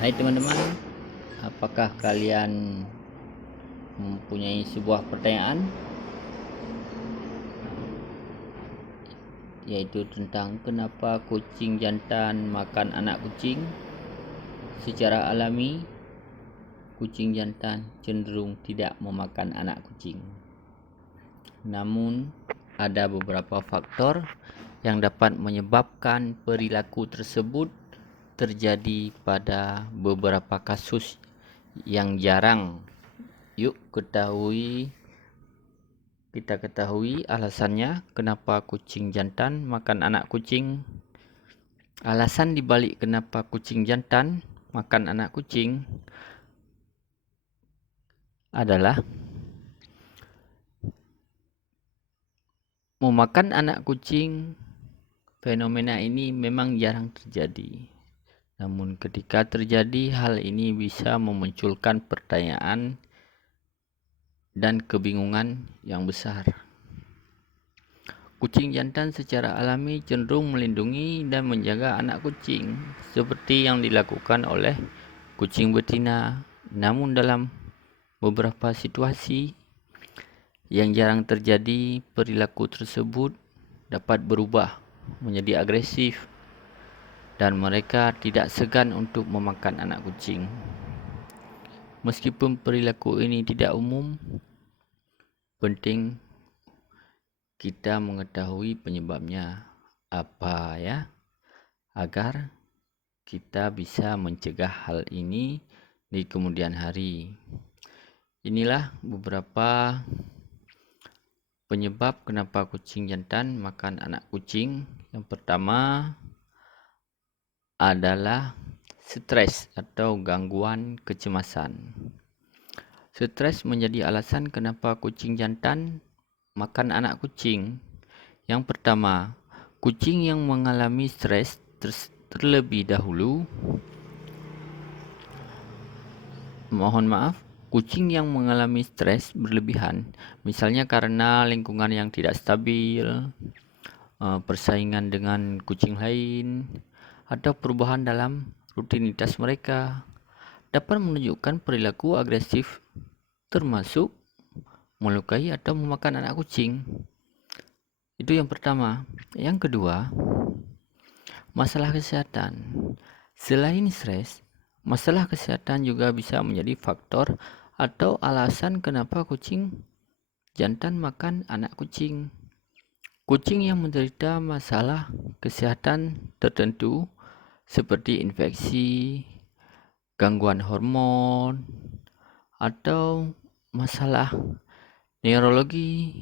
Hai teman-teman, apakah kalian mempunyai sebuah pertanyaan, yaitu tentang kenapa kucing jantan makan anak kucing? Secara alami, kucing jantan cenderung tidak memakan anak kucing. Namun, ada beberapa faktor yang dapat menyebabkan perilaku tersebut terjadi pada beberapa kasus yang jarang. Yuk kita ketahui alasannya kenapa kucing jantan makan anak kucing. Alasan dibalik kenapa kucing jantan makan anak kucing adalah memakan anak kucing. Fenomena ini memang jarang terjadi. Namun ketika terjadi, hal ini bisa memunculkan pertanyaan dan kebingungan yang besar. Kucing jantan secara alami cenderung melindungi dan menjaga anak kucing seperti yang dilakukan oleh kucing betina. Namun dalam beberapa situasi yang jarang terjadi, perilaku tersebut dapat berubah menjadi agresif dan mereka tidak segan untuk memakan anak kucing. Meskipun perilaku ini tidak umum, penting kita mengetahui penyebabnya apa ya, agar kita bisa mencegah hal ini di kemudian hari. Inilah beberapa penyebab kenapa kucing jantan makan anak kucing. Yang pertama adalah stres atau gangguan kecemasan. Stres menjadi alasan kenapa kucing jantan makan anak kucing. Yang pertama, kucing yang mengalami stres terlebih dahulu. Kucing yang mengalami stres berlebihan, misalnya karena lingkungan yang tidak stabil, persaingan dengan kucing lain, atau perubahan dalam rutinitas mereka, dapat menunjukkan perilaku agresif, termasuk melukai atau memakan anak kucing. Itu yang pertama. Yang kedua, masalah kesehatan. Selain stres, masalah kesehatan juga bisa menjadi faktor atau alasan kenapa kucing jantan makan anak kucing. Kucing yang menderita masalah kesehatan tertentu seperti infeksi, gangguan hormon, atau masalah neurologi,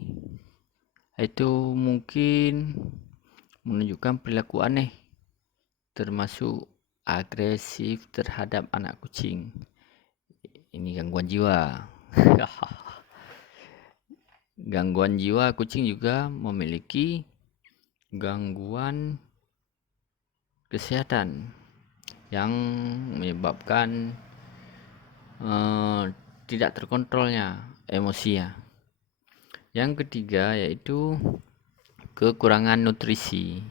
itu mungkin menunjukkan perilaku aneh, termasuk agresif terhadap anak kucing. Ini gangguan jiwa. Gangguan jiwa kucing juga memiliki gangguan kesehatan yang menyebabkan tidak terkontrolnya emosinya. Yang ketiga yaitu kekurangan nutrisi.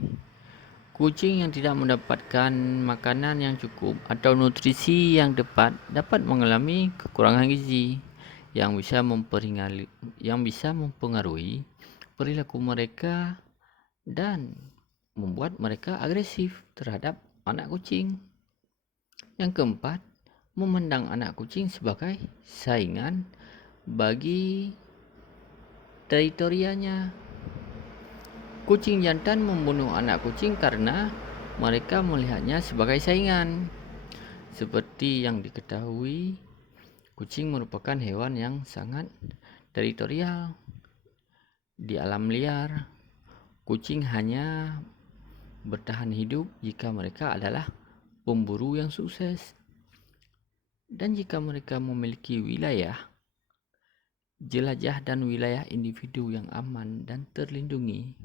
Kucing yang tidak mendapatkan makanan yang cukup atau nutrisi yang tepat dapat mengalami kekurangan gizi yang bisa mempengaruhi perilaku mereka dan membuat mereka agresif terhadap anak kucing. Yang keempat, memandang anak kucing sebagai saingan bagi teritorianya. Kucing jantan membunuh anak kucing karena mereka melihatnya sebagai saingan. Seperti yang diketahui, kucing merupakan hewan yang sangat teritorial. Di alam liar, kucing hanya bertahan hidup jika mereka adalah pemburu yang sukses. Dan jika mereka memiliki wilayah jelajah dan wilayah individu yang aman dan terlindungi,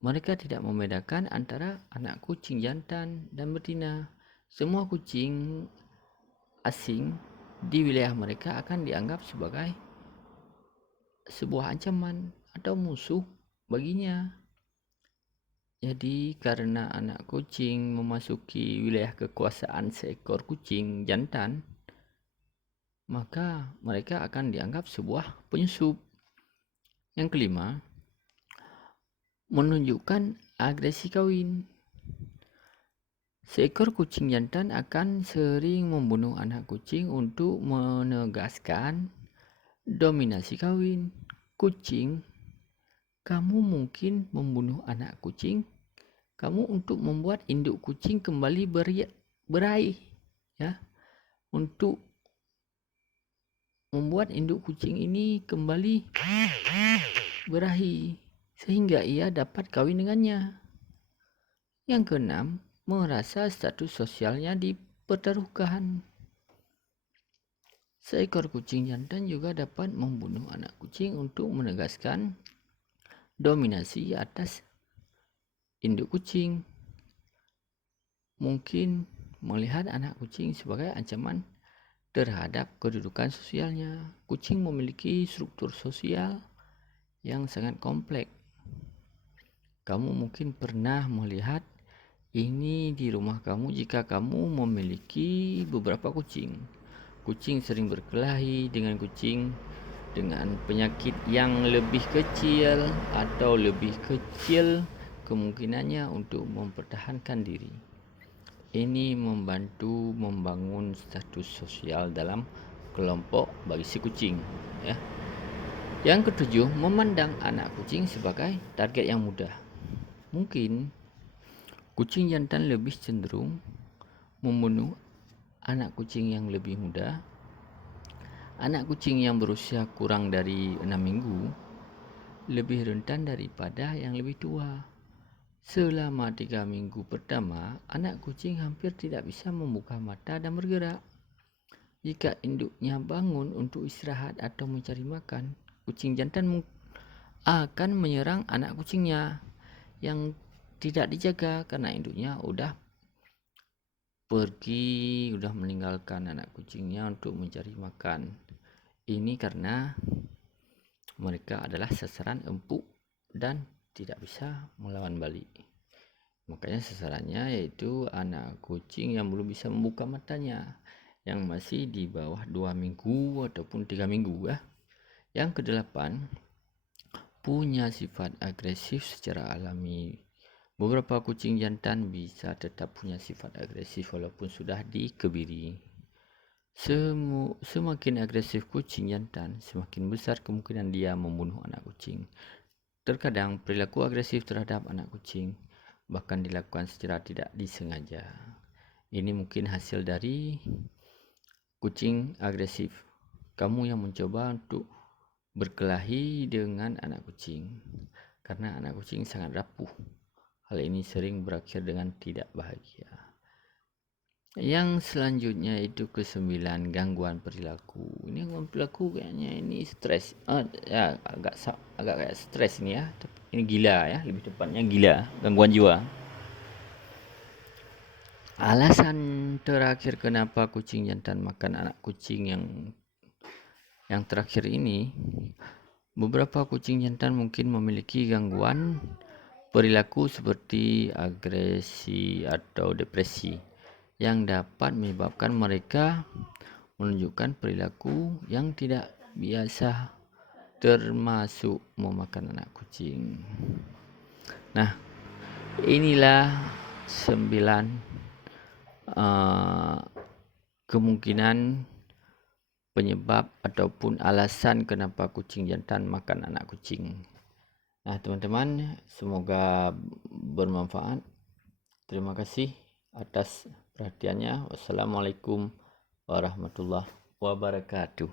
mereka tidak membedakan antara anak kucing jantan dan betina. Semua kucing asing di wilayah mereka akan dianggap sebagai sebuah ancaman atau musuh baginya. Jadi karena anak kucing memasuki wilayah kekuasaan seekor kucing jantan, maka mereka akan dianggap sebuah penyusup. Yang kelima, menunjukkan agresi kawin. Seekor kucing jantan akan sering membunuh anak kucing untuk menegaskan dominasi kawin. Kucing, kamu mungkin membunuh anak kucing kamu untuk membuat induk kucing kembali beraih, ya, untuk membuat induk kucing ini kembali berahi sehingga ia dapat kawin dengannya. Yang keenam, merasa status sosialnya dipertaruhkan. Seekor kucing jantan juga dapat membunuh anak kucing untuk menegaskan dominasi atas induk kucing. Mungkin melihat anak kucing sebagai ancaman terhadap kedudukan sosialnya. Kucing memiliki struktur sosial yang sangat kompleks. Kamu mungkin pernah melihat ini di rumah kamu jika kamu memiliki beberapa kucing. Kucing sering berkelahi dengan kucing dengan penyakit yang lebih kecil atau lebih kecil kemungkinannya untuk mempertahankan diri. Ini membantu membangun status sosial dalam kelompok bagi si kucing, ya. Yang ketujuh, memandang anak kucing sebagai target yang mudah. Mungkin kucing jantan lebih cenderung membunuh anak kucing yang lebih muda. Anak kucing yang berusia kurang dari 6 minggu lebih rentan daripada yang lebih tua. Selama 3 minggu pertama, anak kucing hampir tidak bisa membuka mata dan bergerak. Jika induknya bangun untuk istirahat atau mencari makan, kucing jantan akan menyerang anak kucingnya yang tidak dijaga karena induknya udah pergi, udah meninggalkan anak kucingnya untuk mencari makan. Ini karena mereka adalah sasaran empuk dan tidak bisa melawan balik. Makanya sasarannya yaitu anak kucing yang belum bisa membuka matanya, yang masih di bawah 2 minggu ataupun 3 minggu, ya. Yang kedelapan, punya sifat agresif secara alami. Beberapa kucing jantan bisa tetap punya sifat agresif walaupun sudah dikebiri. Semakin agresif kucing jantan, semakin besar kemungkinan dia membunuh anak kucing. Terkadang perilaku agresif terhadap anak kucing bahkan dilakukan secara tidak disengaja. Ini mungkin hasil dari kucing agresif. Kamu yang mencoba untuk berkelahi dengan anak kucing karena anak kucing sangat rapuh. Hal ini sering berakhir dengan tidak bahagia. Yang selanjutnya itu ke-9, gangguan perilaku. Ini gangguan perilaku kayaknya ini stres. Ya agak kayak stres ini, ya. Ini gila, ya, lebih tepatnya gila, gangguan jiwa. Alasan terakhir kenapa kucing jantan makan anak kucing yang terakhir ini, beberapa kucing jantan mungkin memiliki gangguan perilaku seperti agresi atau depresi yang dapat menyebabkan mereka menunjukkan perilaku yang tidak biasa, termasuk memakan anak kucing. Nah, inilah 9 kemungkinan penyebab ataupun alasan kenapa kucing jantan makan anak kucing. Nah, teman-teman, semoga bermanfaat. Terima kasih atas perhatiannya. Wassalamualaikum warahmatullahi wabarakatuh.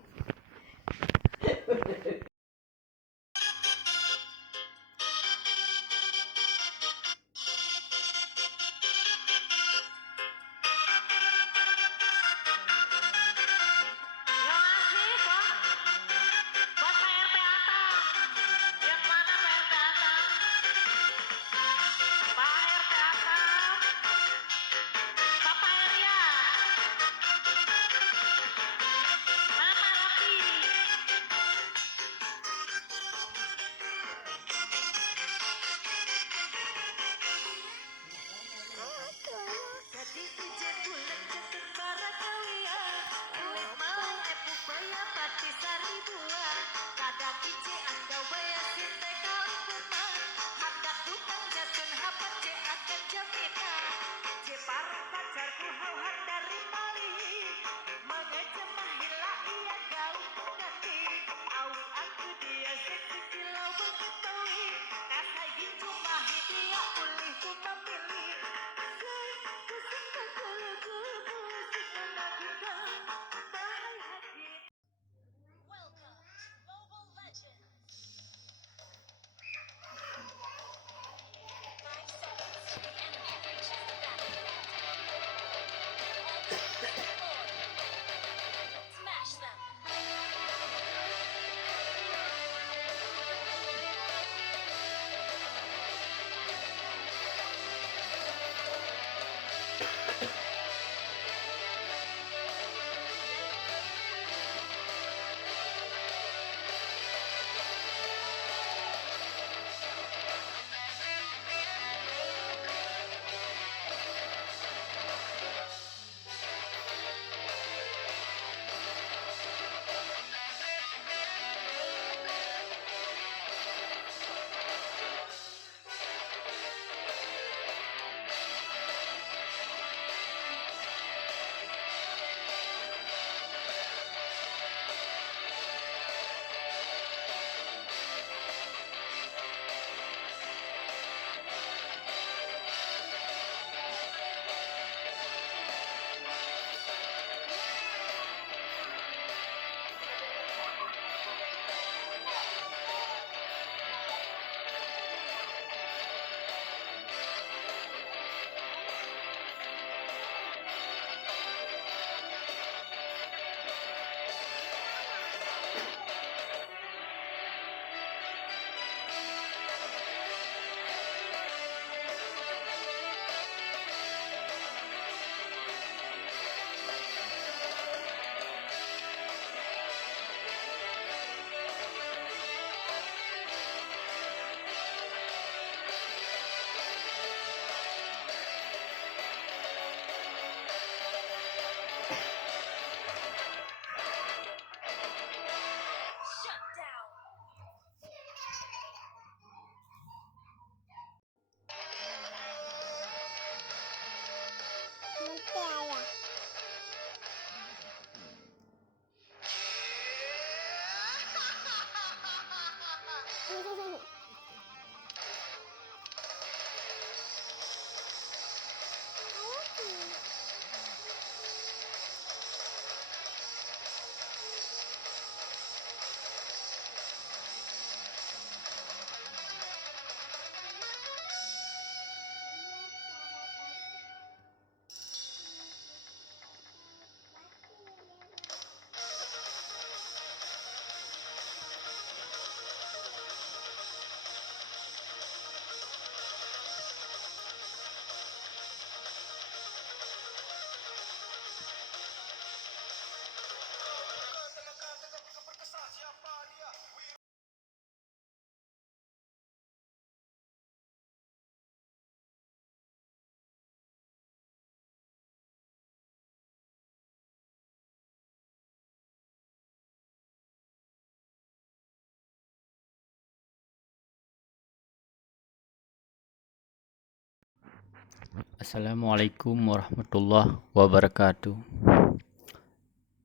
Assalamualaikum warahmatullahi wabarakatuh.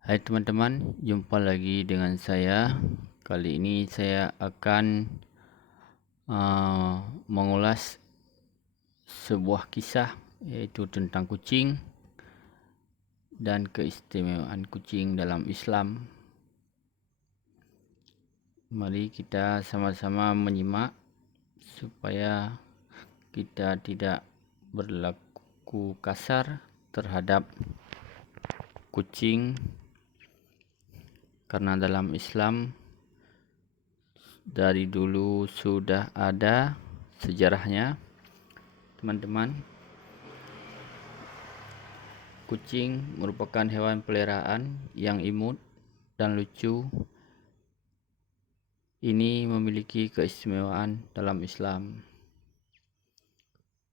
Hai teman-teman, jumpa lagi dengan saya. Kali ini saya akan mengulas sebuah kisah, iaitu tentang kucing dan keistimewaan kucing dalam Islam. Mari kita sama-sama menyimak supaya kita tidak berlaku kasar terhadap kucing, karena dalam Islam dari dulu sudah ada sejarahnya. Teman-teman, kucing merupakan hewan peliharaan yang imut dan lucu. Ini memiliki keistimewaan dalam Islam.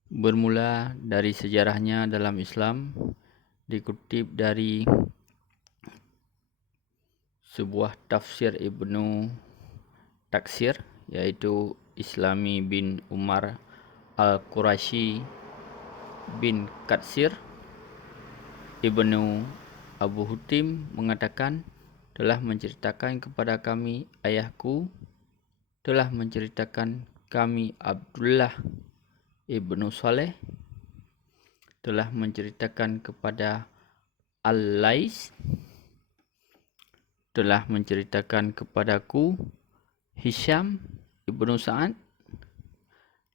Bermula dari sejarahnya dalam Islam, dikutip dari sebuah tafsir Ibnu Taksir, yaitu Islami bin Umar Al-Quraisy bin Katsir. Ibnu Abu Hutim mengatakan, telah menceritakan kepada kami ayahku, telah menceritakan kami Abdullah ibnu Saleh, telah menceritakan kepada Al-Lais, telah menceritakan kepadaku Hisham ibnu Sa'ad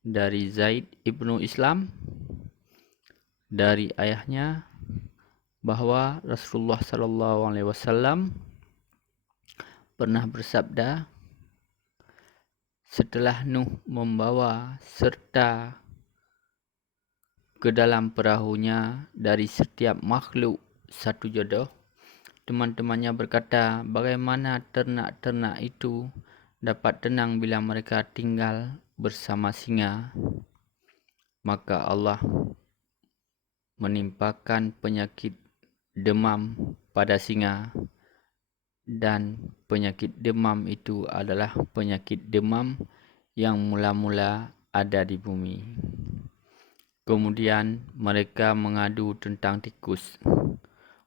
dari Zaid ibnu Islam dari ayahnya, bahwa Rasulullah SAW pernah bersabda, setelah Nuh membawa serta ke dalam perahunya dari setiap makhluk satu jodoh, teman-temannya berkata, bagaimana ternak-ternak itu dapat tenang bila mereka tinggal bersama singa? Maka Allah menimpakan penyakit demam pada singa, dan penyakit demam itu adalah penyakit demam yang mula-mula ada di bumi. Kemudian mereka mengadu tentang tikus.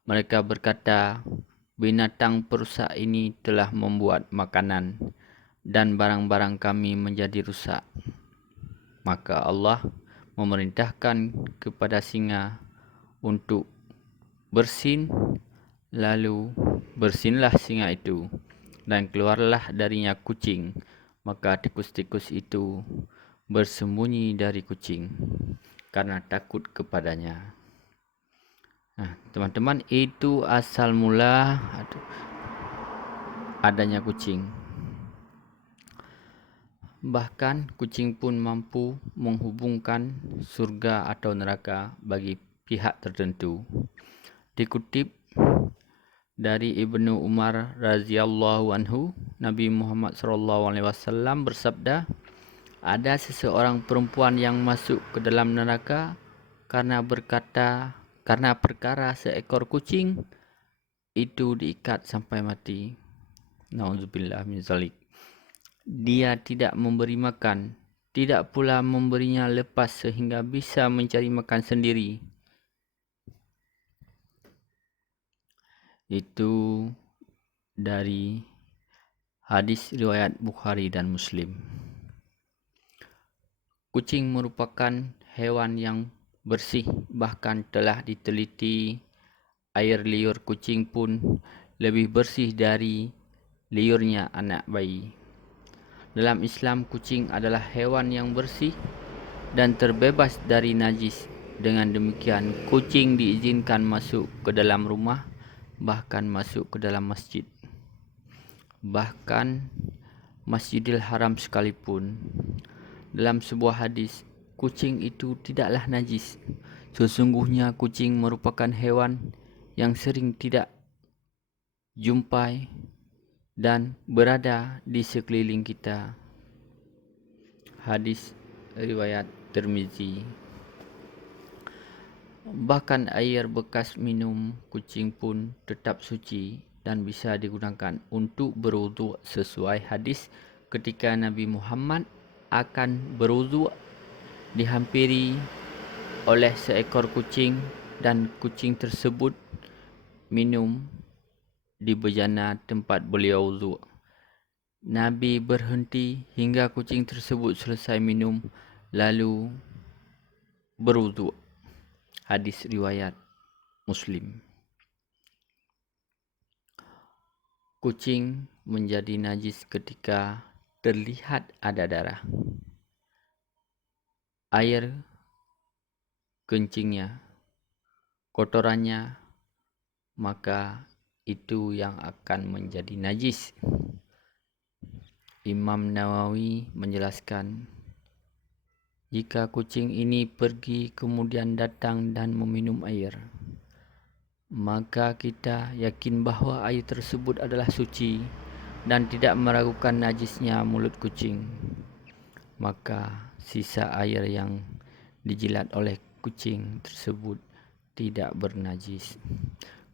Mereka berkata, binatang perusak ini telah membuat makanan dan barang-barang kami menjadi rusak. Maka Allah memerintahkan kepada singa untuk bersin, lalu bersinlah singa itu, dan keluarlah darinya kucing. Maka tikus-tikus itu bersembunyi dari kucing karena takut kepadanya. Teman-teman, itu asal mula adanya kucing. Bahkan kucing pun mampu menghubungkan surga atau neraka bagi pihak tertentu. Dikutip dari Ibnu Umar radhiyallahu anhu, Nabi Muhammad SAW bersabda, ada seseorang perempuan yang masuk ke dalam neraka karena perkara seekor kucing itu diikat sampai mati. Nauzubillah min zalik. Dia tidak memberi makan, tidak pula memberinya lepas sehingga bisa mencari makan sendiri. Itu dari hadis riwayat Bukhari dan Muslim. Kucing merupakan hewan yang bersih, bahkan telah diteliti air liur kucing pun lebih bersih dari liurnya anak bayi. Dalam Islam, kucing adalah hewan yang bersih dan terbebas dari najis. Dengan demikian, kucing diizinkan masuk ke dalam rumah, bahkan masuk ke dalam masjid. Bahkan Masjidil Haram sekalipun. Dalam sebuah hadis, kucing itu tidaklah najis. Sesungguhnya kucing merupakan hewan yang sering tidak jumpai dan berada di sekeliling kita. Hadis riwayat Tirmizi. Bahkan air bekas minum kucing pun tetap suci dan bisa digunakan untuk berwuduk sesuai hadis ketika Nabi Muhammad akan berwuduk dihampiri oleh seekor kucing dan kucing tersebut minum di bejana tempat beliau wuduk. Nabi berhenti hingga kucing tersebut selesai minum lalu berwuduk. Hadis riwayat Muslim. Kucing menjadi najis ketika terlihat ada darah, air kencingnya, kotorannya, maka itu yang akan menjadi najis. Imam Nawawi menjelaskan, jika kucing ini pergi kemudian datang dan meminum air, maka kita yakin bahawa air tersebut adalah suci dan tidak meragukan najisnya mulut kucing. Maka sisa air yang dijilat oleh kucing tersebut tidak bernajis.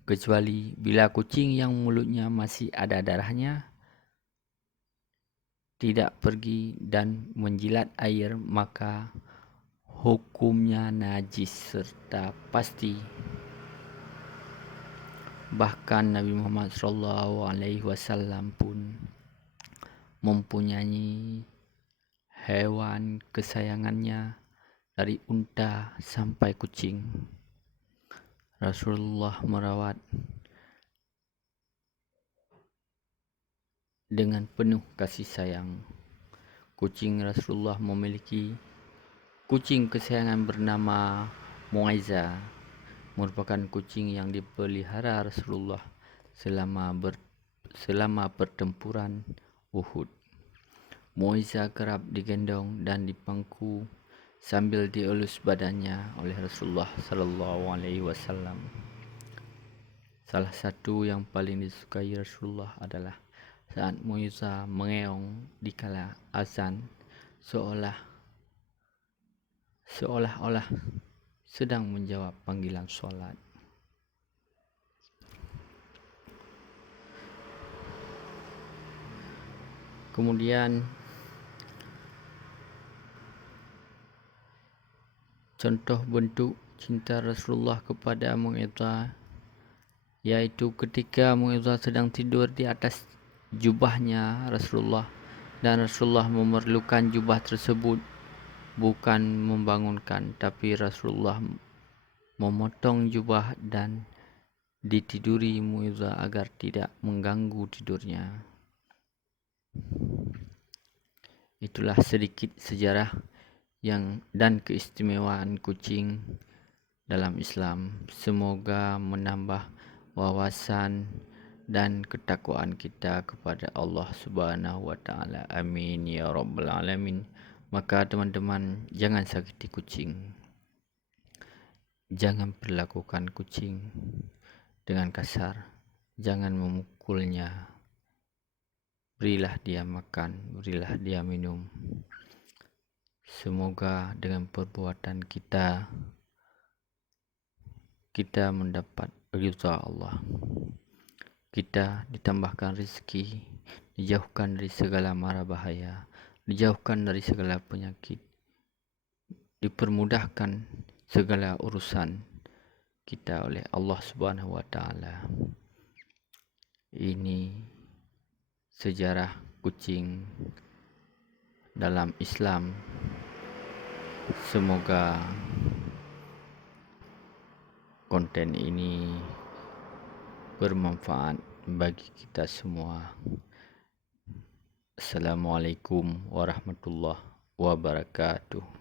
Kecuali bila kucing yang mulutnya masih ada darahnya tidak pergi dan menjilat air, maka hukumnya najis serta pasti. Bahkan Nabi Muhammad SAW pun mempunyai hewan kesayangannya dari unta sampai kucing. Rasulullah merawat dengan penuh kasih sayang. Kucing Rasulullah memiliki kucing kesayangan bernama Mu'aiza, merupakan kucing yang dipelihara Rasulullah selama pertempuran Uhud. Mu'aiza kerap digendong dan dipangku sambil dielus badannya oleh Rasulullah SAW. Salah satu yang paling disukai Rasulullah adalah saat Mu'aiza mengeong dikala azan, seolah-olah sedang menjawab panggilan solat. Kemudian contoh bentuk cinta Rasulullah kepada Mu'aiza, yaitu ketika Mu'aiza sedang tidur di atas jubahnya Rasulullah dan Rasulullah memerlukan jubah tersebut, bukan membangunkan, tapi Rasulullah memotong jubah dan ditiduri Mu'aiza agar tidak mengganggu tidurnya. Itulah sedikit sejarah dan keistimewaan kucing dalam Islam. Semoga menambah wawasan dan ketakwaan kita kepada Allah Subhanahu wa taala. Amin ya rabbal alamin. Maka teman-teman, jangan sakiti kucing. Jangan perlakukan kucing dengan kasar. Jangan memukulnya. Berilah dia makan, berilah dia minum. Semoga dengan perbuatan kita mendapat ridha Allah. Kita ditambahkan rezeki, dijauhkan dari segala mara bahaya, dijauhkan dari segala penyakit, dipermudahkan segala urusan kita oleh Allah Subhanahu wa taala. Ini sejarah kucing dalam Islam. Semoga konten ini bermanfaat bagi kita semua. Assalamualaikum warahmatullahi wabarakatuh.